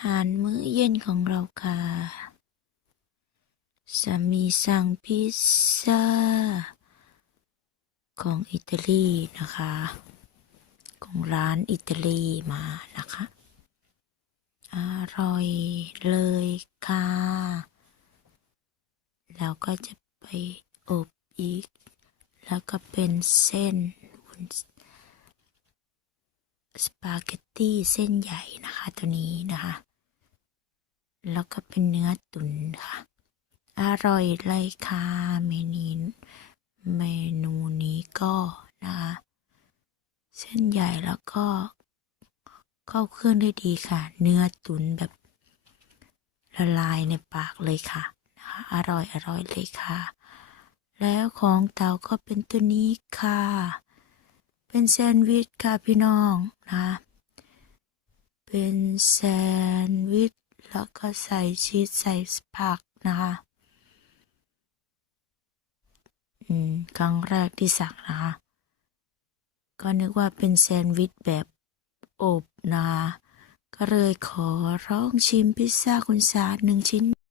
หารมื้อเย็นของเราค่ะสามีสั่งพิซซ่า ของอิตาลีนะคะ ของร้านอิตาลีมานะคะ อร่อยเลยค่ะ แล้วก็จะไปอบอีก แล้วก็เป็นเส้นวุ้น สปาเกตตี้เส้นใหญ่นะคะตัวนี้นะคะ แล้วก็เป็นเนื้อตุ๋นค่ะ อร่อยเลยค่ะเมนูเมนูนี้ก็นะคะเส้นใหญ่แล้วก็เข้าเครื่องได้ดีค่ะ เนื้อตุ๋นแบบละลายในปากเลยค่ะนะคะอร่อยอร่อยเลยค่ะ แล้วของเตาก็เป็นตัวนี้ค่ะ เป็นแซนด์วิชค่ะพี่น้องนะเป็นแซนด์วิชแล้วก็ใส่ชีสใส่ผักนะคะอืมครั้งแรกที่สั่งนะคะ ก็นึกว่าเป็นแซนด์วิชแบบอบนะก็เลยขอร้องชิมพิซซ่าคุณสาหนึ่งชิ้น